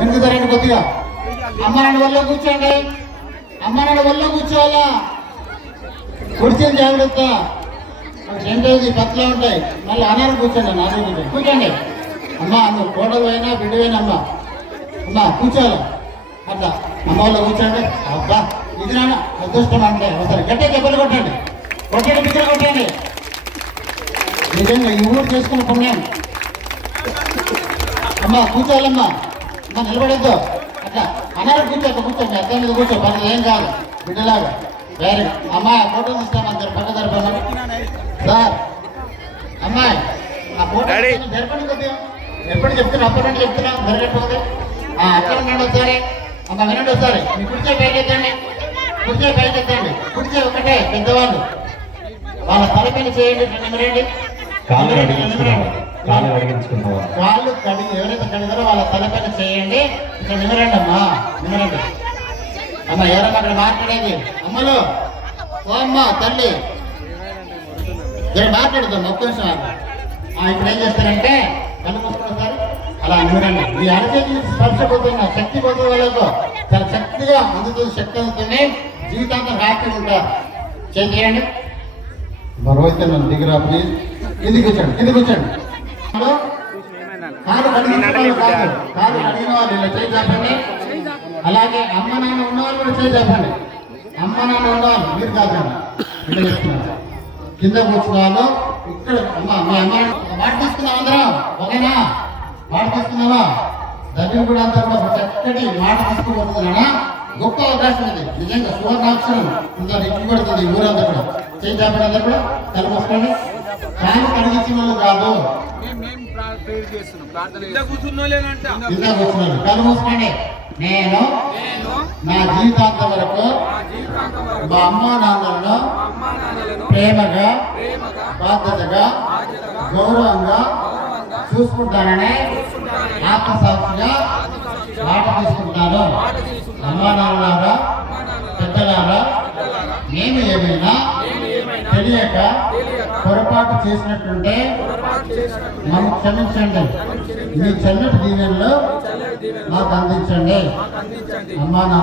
వెనుక జరగండి కొద్దిగా. అమ్మ నాన్న వల్ల కూర్చోండి. అమ్మ నాన్న వల్ల కూర్చోవాలా. కుర్చీలు జాగ్రత్త. సెంటర్స్ పక్కలో ఉంటాయి. మళ్ళీ అనాలు కూర్చోండి. నాలుగు కూర్చోండి. అమ్మ నువ్వు కోడలు అయినా బిడ్డవైనా అమ్మ అమ్మ కూర్చోవాలి అట్లా. అమ్మ వాళ్ళు కూర్చోండి. అబ్బా ఇది నాన్న అదృష్టం అంటే ఒకసారి గట్టే దెబ్బలు కొట్టండి. కొట్టండి పిక్కలు కొట్టండి. నిజంగా ఈ ఊరు చేసుకున్న పుణ్యం. అమ్మ కూర్చోవాలమ్మా. అమ్మ నిలబడద్దు అట్లా. అన్నారు కూర్చోక కూర్చోండి. అర్థం మీద కూర్చో. పని ఏం కాదు బిడ్డలాగా. వేరే అమ్మాయి ఫోటో తీస్తామంటారు పక్క జరపమని సార్. అమ్మాయి ఆ ఫోటో జరపండి కొద్దిగా. ఎప్పుడు చెప్తున్నా అప్పటి చెప్తున్నా జరగకపోతే అక్కడ ఉన్నాడు ఒకసారి. అమ్మ వినండి ఒకసారి. మీ కుర్చీ పైకెత్తండి. కుర్చీ పైకెత్తండి. కుర్చీ ఒకటే పెద్దవాళ్ళు వాళ్ళ తలపైన చేయండి. నిమిరండి. కాళ్ళు కడిగి ఎవరైతే కడిగారో వాళ్ళ తలపైన చేయండి. ఇక్కడ నిమరండి అమ్మా. నిమరండి అమ్మ. ఎవరమ్మా అక్కడ మాట్లాడేది? అమ్మలు ఓ అమ్మ తల్లి మాట్లాడుతాం ఒక్క నిమిషం. ఇప్పుడు ఏం చేస్తారంటే కళ్ళు మూసుకుని సార్ అలా నిమరండి. మీ అరచేతి స్పర్శ పోతున్న శక్తి పోతున్న వాళ్ళకు చాలా శక్తిగా అందుతుంది. శక్తి అందుతుంది. జీవితాంతం హ్యాపీగా ఉంటారు. చేయండి. మరోవైతే నన్ను దిగురా ప్లీజ్. కిందికి వచ్చాడు. కిందికి వచ్చాడు. కాదు అడిగిన వాళ్ళు ఇలా చేయి చెప్పండి. అలాగే అమ్మ నాన్న ఉన్నవాళ్ళు కూడా చేయి చెప్పండి. అమ్మ నాన్న ఉన్నవాళ్ళు మీరు కాదండి. ఇలా చెప్తున్నారు. కింద కూర్చున్నాను ఇక్కడ. అమ్మ మీ అమ్మ మాట తీసుకున్నాం అందరం ఓకేనా? మాట తీసుకున్నావా? దగ్గర కూడా అంతా కూడా చక్కటి మాట తీసుకుపోతుందా? గొప్ప అవకాశం ఇది. నిజంగా సువర్ణాక్షరం ఇంత ఎక్కువడుతుంది ఊరంతా కూడా. చేయి చెప్పండి. అందరూ కూడా కలుపుకోండి. కాలు కడిగించిన వాళ్ళు కాదు. కళ్ళు మూసుకోండి. నేను నా జీవితాంతం వరకు మా అమ్మా నాన్నలను ప్రేమగా బాధ్యతగా గౌరవంగా చూసుకుంటానని ఆత్మసాక్షిగా మాట తీసుకుంటాను. అమ్మా నాన్నలారా పెద్దలారా నేను ఏమైనా తెలియక పొరపాటు చేసినట్టుంటే నన్ను క్షమించండి. మీ చల్లటి దీవెనలో నాకు అందించండి. అమ్మా నాన్న